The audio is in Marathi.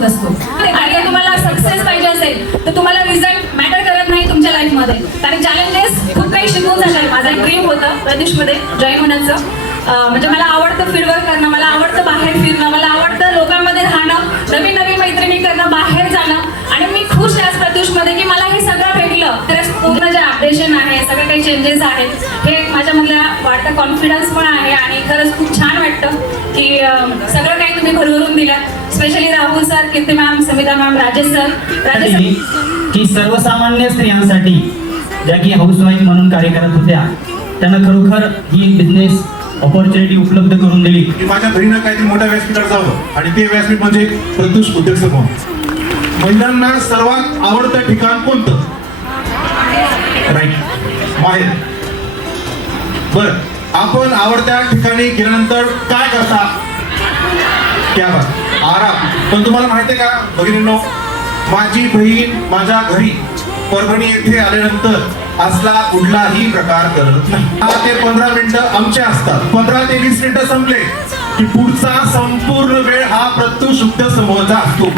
होत असतो. आणि जर तुम्हाला सक्सेस पाहिजे असेल तर तुम्हाला रिझल्ट मॅटर करत नाही तुमच्या लाईफमध्ये, कारण चॅलेंजेस खूप काही शिकवून झालंय. माझं एक ड्रीम होतं प्रदेशमध्ये जॉईन होण्याचं. म्हणजे मला आवडतं फील्डवर्क करणं, मला आवडतं बाहेर फिरणं, मला आवडतं लोकांमध्ये राहणं, नवीन नवीन मैत्रिणी करणं, बाहेर जाणं. आणि मी खुश आहे आज प्रत्युषमध्ये की मला हे सगळं भेटलं. तर पूर्ण जे अपडेशन आहे, सगळे काही चेंजेस आहेत, हे माझ्यामधल्या वाढता कॉन्फिडन्स पण आहे. आणि खरंच खूप छान वाटतं की सगळं काही तुम्ही भरभरून दिलं. Specially Rahul sir, Kirti ma'am, Samita ma'am, Rajesh sir की सर्वसामान्य स्त्रियांसाठी ज्या की हाऊसवाईफ म्हणून कार्य करत होत्या, त्यांना खरोखर ही बिझनेस ऑपॉर्च्युनिटी उपलब्ध करून दिली. माझ्या बहिणीनं काहीतरी मोठ्या व्यासपीठावर जावं आणि ते व्यासपीठ म्हणजे प्रत्युष उद्योग समूह. महिलांना सर्वात आवडतं ठिकाण कोणतं? राईट, बाहेर. बर, आपण आवडत्या ठिकाणी गेल्यानंतर काय करता? क्या बात, आराम. पण तुम्हाला माहितीये का भगिनींनो, माझी बहीण माझ्या घरी परभणी येथे आल्यानंतर असला कुठलाही प्रकार करत नाही. 10 ते 15 मिनिटं आमचे असतात. 15 ते 20 मिनिटं संपले की पुढचा संपूर्ण वेळ हा प्रत्युष उद्योग समूहाचा असतो.